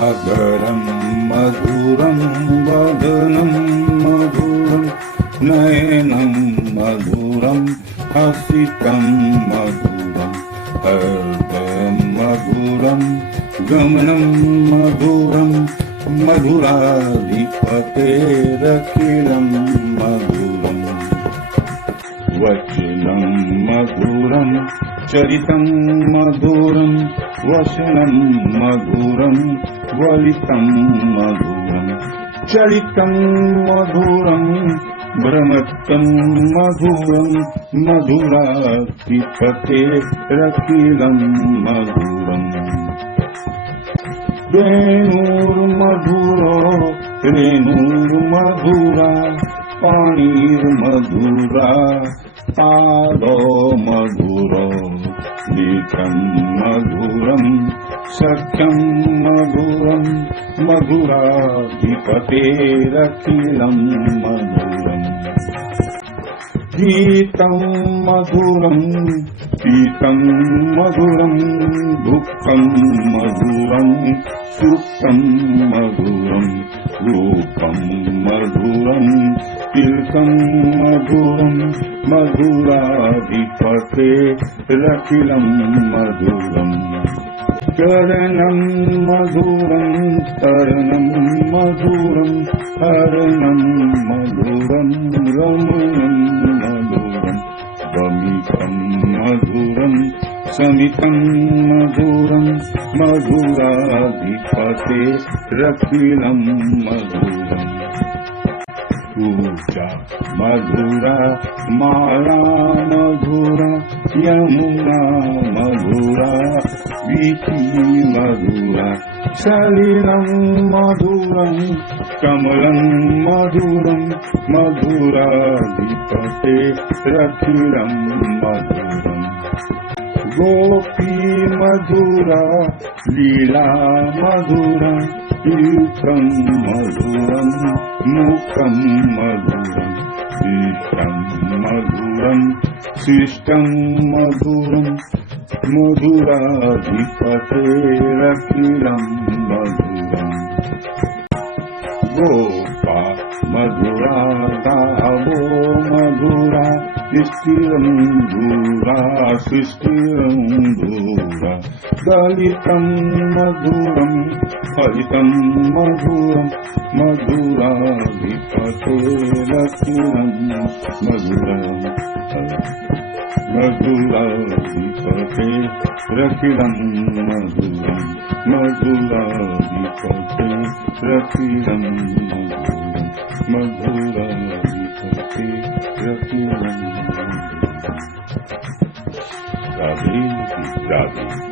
सागरं मधुरं वदनं मधुरं नयनं मधुरं हसितं मधुरं हृदयं मधुरं गमनं मधुरं मधुराधिपतेरखिलं मधुरम् वचनं मधुरं चरितं मधुरं वचनं मधुरं वलितं मधुरं चरितं मधुरं भ्रमतं मधुरं मधुराधिपतेरखिलं मधुरम् वेणुर्मधुरो रेणुर्मधुरा पाणिर्मधुरा पादो मधुरो गीतं मधुरं सख्यं मधुरं मधुराधिपतेरखिलं मधुरम् गीतं मधुरं पीतं मधुरं दुःखं मधुरं सुखं मधुरं रूपं मधुरं तिलकं मधुरं मधुराधिपतेरखिलं मधुरम् चरणं मधुरं तरणं मधुरं हरणं मधुरं रमणं मधुरं वमितं मधुरं समितं मधुरं मधुराधिपतेरखिलं मधुरम् पूजा मधुरा माला मधुरा यमुना मधुरा वीथि मधुरा सलिलं मधुरं कमलं मधुरं मधुराधिपतेरखिलं मधुरम् गोपी मधुरा लीला मधुरा तीर्थं मधुरं मुखं मधुरं इष्टं मधुरं शिष्टं मधुरं मधुराधिपतेरखिलं मधुरम् गोपा मधुरा गावो मधुरा स्थिरं दूरा सुस्थिरं दूरा दलितं मधुरं फलितं मधुरं मधुराधिपतेरखिलं मधुरम् मधुराधिपतेरखिलं मधुरं मधुराधिपतेरखिलं मधुरं मधुराधिपतेरखिलं मधुरम् राधे राधे।